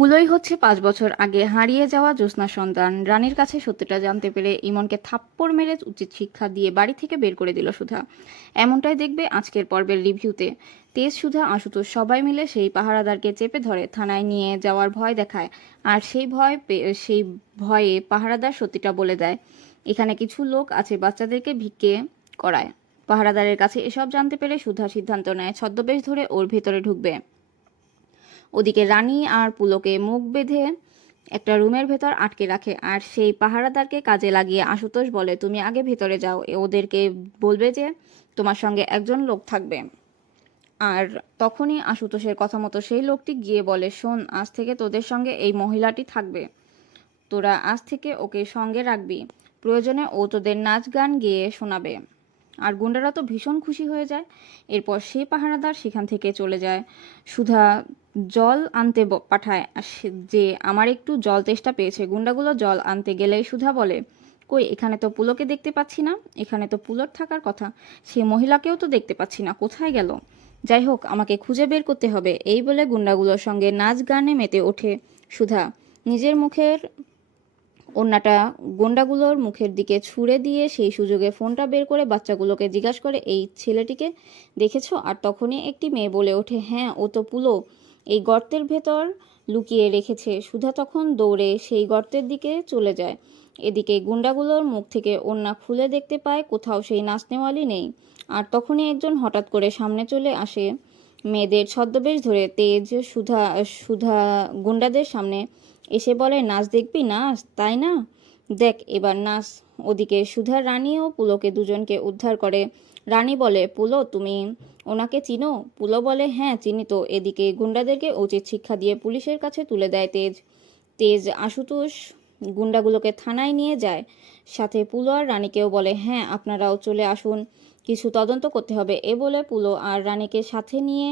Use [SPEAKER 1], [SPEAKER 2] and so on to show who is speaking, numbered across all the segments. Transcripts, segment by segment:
[SPEAKER 1] পুলই হচ্ছে পাঁচ বছর আগে হারিয়ে যাওয়া জ্যোৎস্না সন্তান। রানীর কাছে সত্যিটা জানতে পেরে ইমনকে থাপ্পড় মেরে উচিত শিক্ষা দিয়ে বাড়ি থেকে বের করে দিল সুধা। এমনটাই দেখবে আজকের পর্বের রিভিউতে। তেজ, সুধা, আশুতোষ সবাই মিলে সেই পাহারাদারকে চেপে ধরে থানায় নিয়ে যাওয়ার ভয় দেখায়। আর সেই ভয় সেই ভয়ে পাহারাদার সত্যিটা বলে দেয়। এখানে কিছু লোক আছে বাচ্চাদেরকে ভিক্ষে করায়। পাহারাদারের কাছে এসব জানতে পেরে সুধা সিদ্ধান্ত নেয়, ছদ্মবেশ ধরে ওর ভেতরে ঢুকবে। ওদিকে রানী আর পুলকে মুখ বেঁধে একটা রুমের ভেতর আটকে রাখে, আর সেই পাহারাদারকে কাজে লাগিয়ে আশুতোষ বলে, তুমি আগে ভেতরে যাও ওদেরকে বলবে যে তোমার সঙ্গে একজন লোক থাকবে। আর তখনই আশুতোষের কথা মতো সেই লোকটি গিয়ে বলে, শোন, আজ থেকে তোদের সঙ্গে এই মহিলাটি থাকবে। তোরা আজ থেকে ওকে সঙ্গে রাখবি। প্রয়োজনে ও তোদের নাচ গান গেয়ে শোনাবে। আর গুন্ডারা তো ভীষণ খুশি হয়ে যায়। এরপর সে পাহারাদার সেখান থেকে চলে যায়। সুধা জল আনতে পাঠায়। যে আমার একটু জল তেষ্টা পেয়েছে, গুন্ডাগুলো জল আনতে গেলেই সুধা বলে, কই, এখানে তো পুলোকে দেখতে পাচ্ছি না। এখানে তো পুলোর থাকার কথা। সে মহিলাকেও তো দেখতে পাচ্ছি না। কোথায় গেল? যাই হোক, আমাকে খুঁজে বের করতে হবে। এই বলে গুন্ডাগুলোর সঙ্গে নাচ গানে মেতে ওঠে সুধা। নিজের মুখের ওড়নাটা গোন্ডাগুলোর মুখের দিকে ছুঁড়ে দিয়ে সেই সুযোগে ফোনটা বের করে বাচ্চাগুলোকে জিজ্ঞাসা করে, এই ছেলেটিকে দেখেছ? আর তখনই একটি মেয়ে বলে ওঠে হ্যাঁ ও তো পুলো। এই গর্তের ভেতর লুকিয়ে রেখেছে। সুধা তখন দৌড়ে সেই গর্তের দিকে চলে যায়। এদিকে গুন্ডাগুলোর মুখ থেকে ওড়না খুলে দেখতে পায়, কোথাও সেই নাচনেওয়ালি নেই। আর তখনই একজন হঠাৎ করে সামনে চলে আসে। মেয়েদের ছদ্মবেশ ধরে তেজ, সুধা সুধা গুন্ডাদের সামনে এসে বলে, নাচ দেখবি, নাচ, তাই না? দেখ, এবার নাচ। ওদিকে সুধা, রানী ও পুলোকে দুজনকে উদ্ধার করে। রানী বলে, পুলো, তুমি ওনাকে চিনো? পুলো বলে হ্যাঁ চিনি তো। এদিকে গুন্ডাদেরকে উচিত শিক্ষা দিয়ে পুলিশের কাছে তুলে দেয় তেজ। তেজ আশুতোষ গুন্ডাগুলোকে থানায় নিয়ে যায়। সাথে পুলো আর রানীকেও বলে হ্যাঁ আপনারাও চলে আসুন। কিছু তদন্ত করতে হবে, এ বলে পুলো আর রানীকে সাথে নিয়ে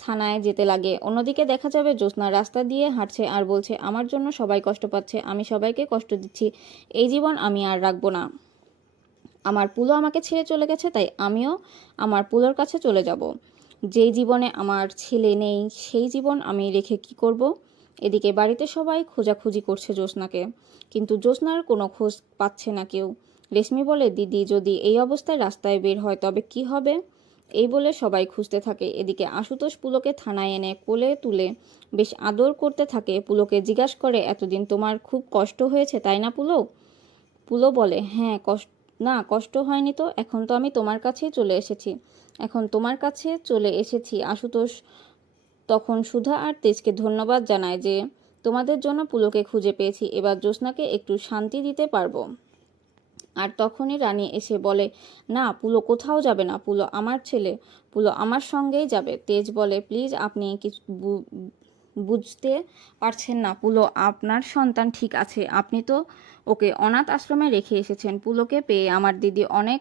[SPEAKER 1] থানায় যেতে লাগে। অন্যদিকে দেখা যাবে, জ্যোৎস্না রাস্তা দিয়ে হাঁটছে আর বলছে, আমার জন্য সবাই কষ্ট পাচ্ছে, আমি সবাইকে কষ্ট দিচ্ছি, এই জীবন আমি আর রাখব না। আমার পুলো আমাকে ছেড়ে চলে গেছে, তাই আমিও আমার পুলোর কাছে চলে যাব। যেই জীবনে আমার ছেলে নেই, সেই জীবন আমি রেখে কি করব? এদিকে বাড়িতে সবাই খোঁজাখুঁজি করছে জ্যোৎস্নাকে, কিন্তু জ্যোৎস্নার কোনো খোঁজ পাচ্ছে না কেউ। রেশমি বলে, দিদি, যদি এই অবস্থায় রাস্তায় বের হয়, তবে কি হবে? এই বলে সবাই খুঁজতে থাকে। এদিকে আশুতোষ পুলোকে থানায় এনে কোলে তুলে বেশ আদর করতে থাকে। পুলোকে জিজ্ঞাসা করে, এতদিন তোমার খুব কষ্ট হয়েছে, তাই না পুলো? পুলো বলে হ্যাঁ কষ্ট না, কষ্ট হয়নি তো। এখন তো আমি তোমার কাছেই চলে এসেছি। এখন তোমার কাছে চলে এসেছি। আশুতোষ তখন সুধা আর তেজকে ধন্যবাদ জানায় যে তোমাদের জন্য পুলোকে খুঁজে পেয়েছি। এবার জ্যোৎস্নাকে একটু শান্তি দিতে পারব। আর তখনই রানী এসে বলে, না, পুলো কোথাও যাবে না, পুলো আমার ছেলে, পুলো আমার সঙ্গেই যাবে। তেজ বলে, প্লিজ আপনি কিছু বুঝতে পারছেন না, পুলো, আপনার সন্তান ঠিক আছে, আপনি তো ওকে অনাথ আশ্রমে রেখে এসেছেন, পুলোকে পেয়ে আমার দিদি অনেক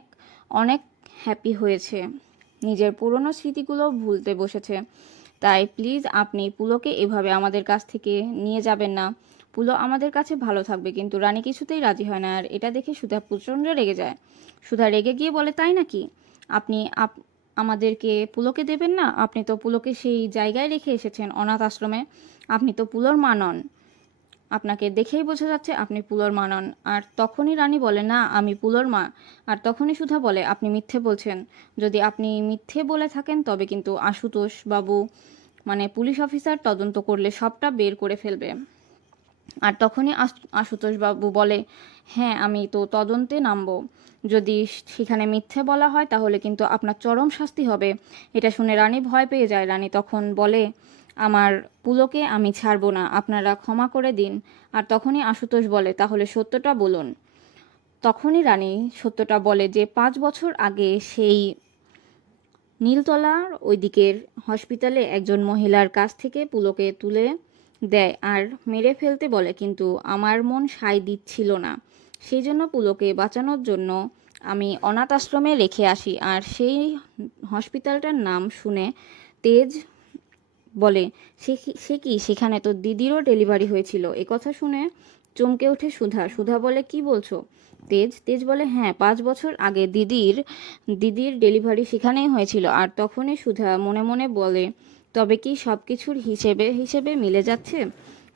[SPEAKER 1] অনেক হ্যাপি হয়েছে। নিজের পুরনো স্মৃতিগুলো ভুলতে বসেছে। তাই প্লিজ আপনি পুলোকে এভাবে আমাদের কাছ থেকে নিয়ে যাবেন না। পুলো আমাদের কাছে ভালো থাকবে, কিন্তু রানী কিছুতেই রাজি হয় না আর এটা দেখে সুধা প্রচণ্ড রেগে যায়। সুধা রেগে গিয়ে বলে, তাই নাকি? আপনি আপ, আমাদেরকে পুলোকে দেবেন না? আপনি তো পুলোকে সেই জায়গায় রেখে এসেছেন অনাথ আশ্রমে। আপনি তো পুলোর মা নন। আপনাকে দেখেই বোঝা যাচ্ছে আপনি পুলোর মা নন। আর তখনই রানী বলে, না, আমি পুলোর মা। আর তখনই সুধা বলে, আপনি মিথ্যে বলছেন। যদি আপনি মিথ্যে বলে থাকেন, তবে কিন্তু আশুতোষ বাবু মানে পুলিশ অফিসার, তদন্ত করলে সবটা বের করে ফেলবে। আর তখনই আশ- আশুতোষ বাবু বলে হ্যাঁ আমি তো তদন্তে নামবো। যদি সেখানে মিথ্যে বলা হয়, তাহলে কিন্তু আপনার চরম শাস্তি হবে। এটা শুনে রানী ভয় পেয়ে যায়। রানী তখন বলে আমার পুলোকে আমি ছাড়বো না, আপনারা ক্ষমা করে দিন। আর তখনই আশুতোষ বলে, তাহলে সত্যটা বলুন। তখনই রানী সত্যটা বলে যে, পাঁচ বছর আগে সেই নীলতলার ওই দিকের হসপিটালে একজন মহিলার কাছ থেকে পুলোকে তুলে দেয় আর মেরে ফেলতে বলে, কিন্তু আমার মন সাই দিচ্ছিল না। সেই জন্য পুলোকে বাঁচানোর জন্য আমি অনাথ আশ্রমে রেখে আসি। আর সেই হসপিটালটার নাম শুনে তেজ বলে, সে সে কি? সেখানে তো দিদিরও ডেলিভারি হয়েছিল। এ কথা শুনে চমকে ওঠে সুধা। সুধা বলে, কি বলছো? তেজ তেজ বলে হ্যাঁ পাঁচ বছর আগে দিদির দিদির ডেলিভারি সেখানেই হয়েছিল। আর তখনই সুধা মনে মনে বলে, তবে কি সব কিছুর হিসেবে হিসেবে মিলে যাচ্ছে?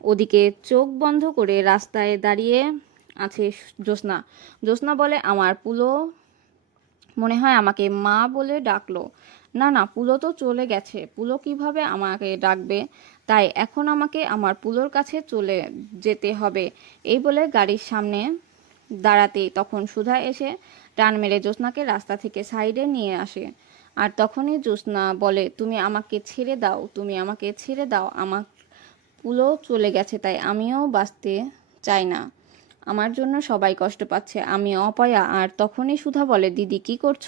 [SPEAKER 1] ওদিকে চোখ বন্ধ করে রাস্তায় দাঁড়িয়ে আছে জ্যোৎস্না। জ্যোৎস্না বলে, আমার পুলো মনে হয় আমাকে মা বলে ডাকলো। না না, পুলো তো চলে গেছে। পুলো কীভাবে আমাকে ডাকবে? তাই এখন আমাকে আমার পুলোর কাছে চলে যেতে হবে। এই বলে গাড়ির সামনে দাঁড়াতেই তখন সুধা এসে টান মেরে জ্যোৎস্নাকে রাস্তা থেকে সাইডে নিয়ে আসে। আর তখনই জ্যোৎস্না বলে, তুমি আমাকে ছেড়ে দাও, তুমি আমাকে ছেড়ে দাও। আমার পুলো চলে গেছে, তাই আমিও বাঁচতে চাই না। আমার জন্য সবাই কষ্ট পাচ্ছে, আমি অপয়া। আর তখনই সুধা বলে, দিদি, কি করছ?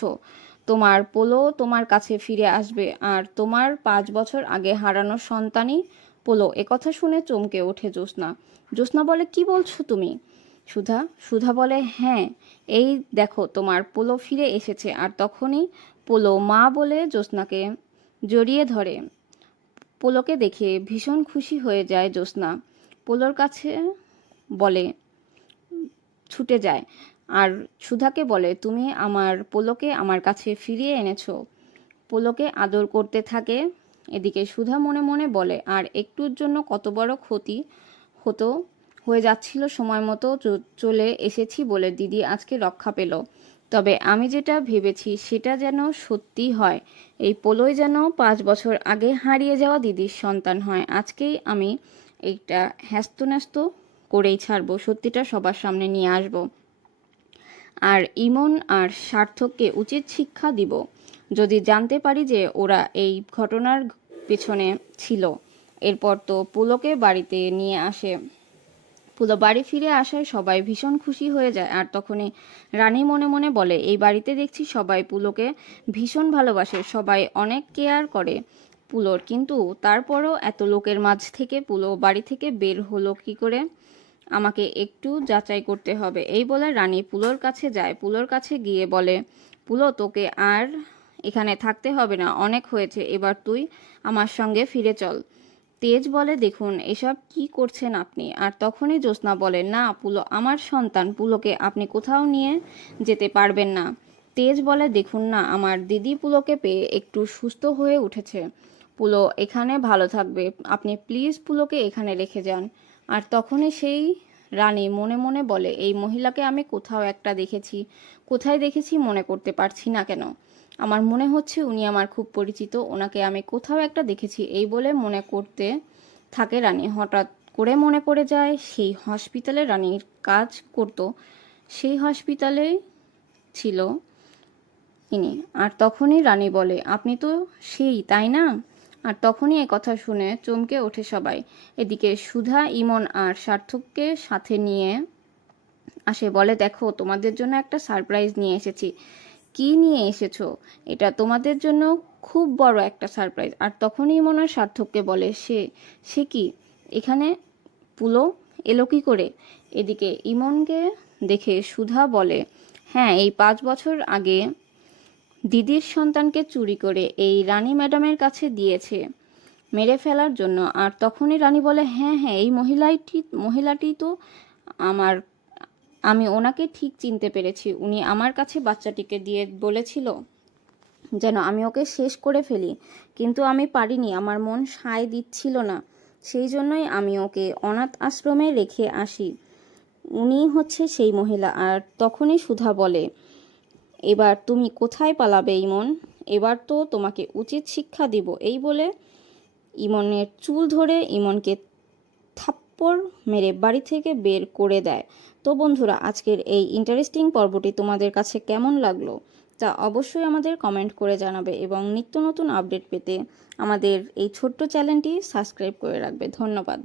[SPEAKER 1] তোমার পোলো তোমার কাছে ফিরে আসবে, আর তোমার পাঁচ বছর আগে হারানো সন্তানই পোলো। একথা শুনে চমকে ওঠে জ্যোৎস্না। জ্যোৎস্না বলে, কি বলছো তুমি? সুধা সুধা বলে হ্যাঁ এই দেখো তোমার পোলো ফিরে এসেছে। আর তখনই পোলো মা বলে জ্যোৎস্নাকে জড়িয়ে ধরে। পোলোকে দেখে ভীষণ খুশি হয়ে যায় জ্যোৎস্না। পোলোর কাছে বলে, ছুটে যায়। আর সুধাকে বলে, তুমি আমার পোলোকে আমার কাছে ফিরিয়ে এনেছো। পোলোকে আদর করতে থাকে। এদিকে সুধা মনে মনে বলে, আর একটুর জন্য কত বড় ক্ষতি হতো, হয়ে যাচ্ছিল সময় মতো চলে এসেছি বলে দিদি আজকে রক্ষা পেল। তবে আমি যেটা ভেবেছি সেটা যেন সত্যি হয়। এই পোলোই যেন পাঁচ বছর আগে হারিয়ে যাওয়া দিদির সন্তান হয়। আজকেই আমি এইটা হ্যাস্ত করেই ছাড়বো। সত্যিটা সবার সামনে নিয়ে আসব। আর ইমন আর সার্থককে উচিত শিক্ষা দিব। যদি জানতে পারি যে ওরা এই ঘটনার পেছনে ছিল, এরপর তো পুলকে বাড়িতে নিয়ে আসে। পুলো বাড়ি ফিরে আসায় সবাই ভীষণ খুশি হয়ে যায়, আর তখনই রানী মনে মনে বলে, এই বাড়িতে দেখছি সবাই পুলোকে ভীষণ ভালোবাসে, সবাই অনেক কেয়ার করে পুলোর। কিন্তু তারপরও এত লোকের মাঝ থেকে পুলো বাড়ি থেকে বের হলো কি করে? আমাকে একটু যাচাই করতে হবে। এই বলে রানী পুলোর কাছে যায়। পুলোর কাছে গিয়ে বলে, পুলো, তোকে আর এখানে থাকতে হবে না, অনেক হয়েছে, এবার তুই আমার সঙ্গে ফিরে চল। তেজ বলে, দেখুন, এসব কি করছেন আপনি? আর তখনই জ্যোৎস্না বলে, না, পুলো, আমার সন্তান, পুলোকে আপনি কোথাও নিয়ে যেতে পারবেন না। তেজ বলে, দেখুন না, আমার দিদি পুলোকে পেয়ে একটু সুস্থ হয়ে উঠেছে। পুলো এখানে ভালো থাকবে। আপনি প্লিজ পুলোকে এখানে রেখে যান। আর তখনই সেই রানী মনে মনে বলে, এই মহিলাকে আমি কোথাও একটা দেখেছি। কোথায় দেখেছি মনে করতে পারছি না কেন? আমার মনে হচ্ছে উনি আমার খুব পরিচিত। ওনাকে আমি কোথাও একটা দেখেছি। এই বলে মনে করতে থাকে রানী। হঠাৎ করে মনে পড়ে যায়, সেই হসপিটালে রানীর কাজ করত। সেই হসপিটালে ছিল ইনি। আর তখনই রানী বলে, আপনি তো সেই, তাই না? আর তখনই এ কথা শুনে চমকে ওঠে সবাই। এদিকে সুধা, ইমন আর সার্থককে সাথে নিয়ে আসে, বলে, দেখো, তোমাদের জন্য একটা সারপ্রাইজ নিয়ে এসেছি। কি নিয়ে এসেছ? এটা তোমাদের জন্য খুব বড় একটা সারপ্রাইজ। আর তখনই ইমন আর সার্থককে বলে, সে সে কি? এখানে পুলো? এলো কি করে? এদিকে ইমনকে দেখে সুধা বলে হ্যাঁ এই পাঁচ বছর আগে দিদির সন্তানকে চুরি করে এই রানী ম্যাডামের কাছে দিয়েছে। মেরে ফেলার জন্য। আর তখনই রানী বলে হ্যাঁ হ্যাঁ এই মহিলাটি মহিলাটি তো আমার, আমি ওনাকে ঠিক চিনতে পেরেছি। উনি আমার কাছে বাচ্চাটিকে দিয়ে বলেছিল যেন আমি ওকে শেষ করে ফেলি। কিন্তু আমি পারিনি, আমার মন সায় দিচ্ছিল না। সেই জন্যই আমি ওকে অনাথ আশ্রমে রেখে আসি। উনি হচ্ছে সেই মহিলা। আর তখনই সুধা বলে এবার তুমি কোথায় পালাবে, ইমন? এবার তো তোমাকে উচিত শিক্ষা দিব। এই বলে ইমনের চুল ধরে ইমনকে থাপ্পড় মেরে বাড়ি থেকে বের করে দেয়। তো বন্ধুরা, আজকের এই ইন্টারেস্টিং পর্বটি তোমাদের কাছে কেমন লাগল তা অবশ্যই আমাদের কমেন্ট করে জানাবে এবং নিত্য নতুন আপডেট পেতে আমাদের এই ছোট্ট চ্যানেলটি সাবস্ক্রাইব করে রাখবে। ধন্যবাদ।